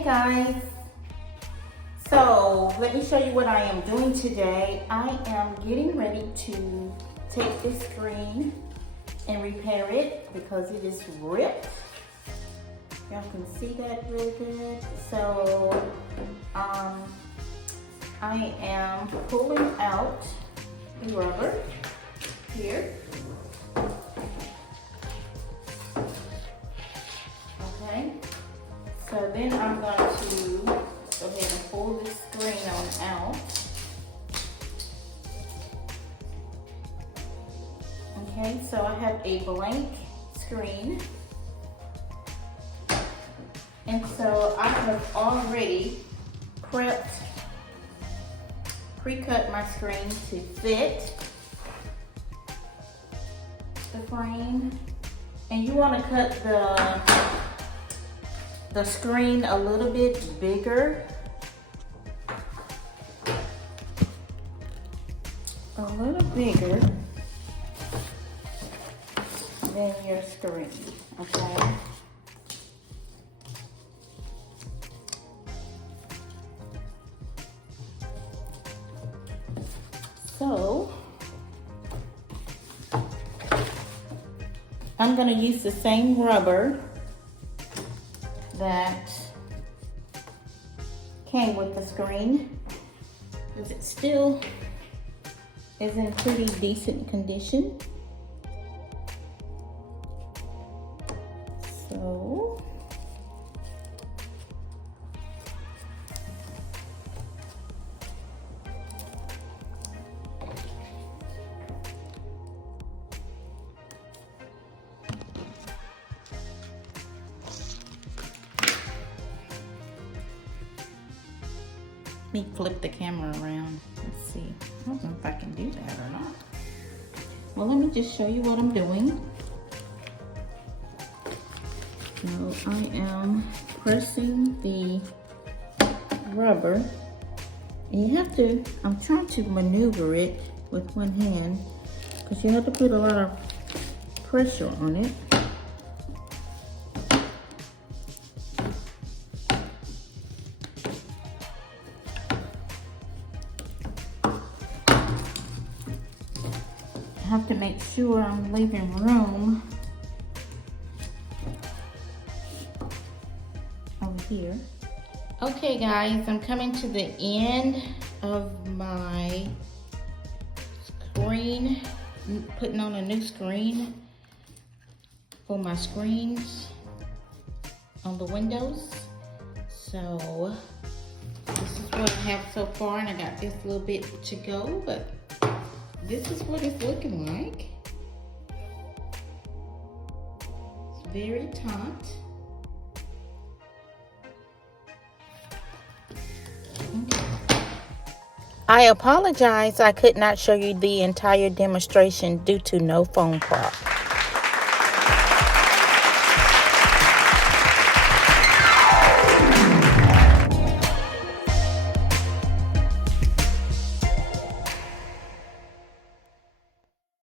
Hey guys, so let me show you what I am doing today. I am getting ready to take this screen and repair it because it is ripped. Y'all can see that really good. So I am pulling out the rubber here. Okay. So then I'm going to go ahead and pull this screen on out. Okay, so I have a blank screen. And so I have already pre-cut my screen to fit the frame. And you want to cut the screen a little bit bigger. A little bigger than your screen, okay? So, I'm gonna use the same rubber that came with the screen, because it still is in pretty decent condition. So let me flip the camera around. Let's see. I don't know if I can do that or not. Well, let me just show you what I'm doing. So I am pressing the rubber. And you have to, I'm trying to maneuver it with one hand because you have to put a lot of pressure on it. I have to make sure I'm leaving room over here. Okay guys, I'm coming to the end of my screen, putting on a new screen for my screens on the windows. So this is what I have so far, and I got this little bit to go, but this is what it's looking like. It's very taut. Okay. I apologize I could not show you the entire demonstration due to no phone prop.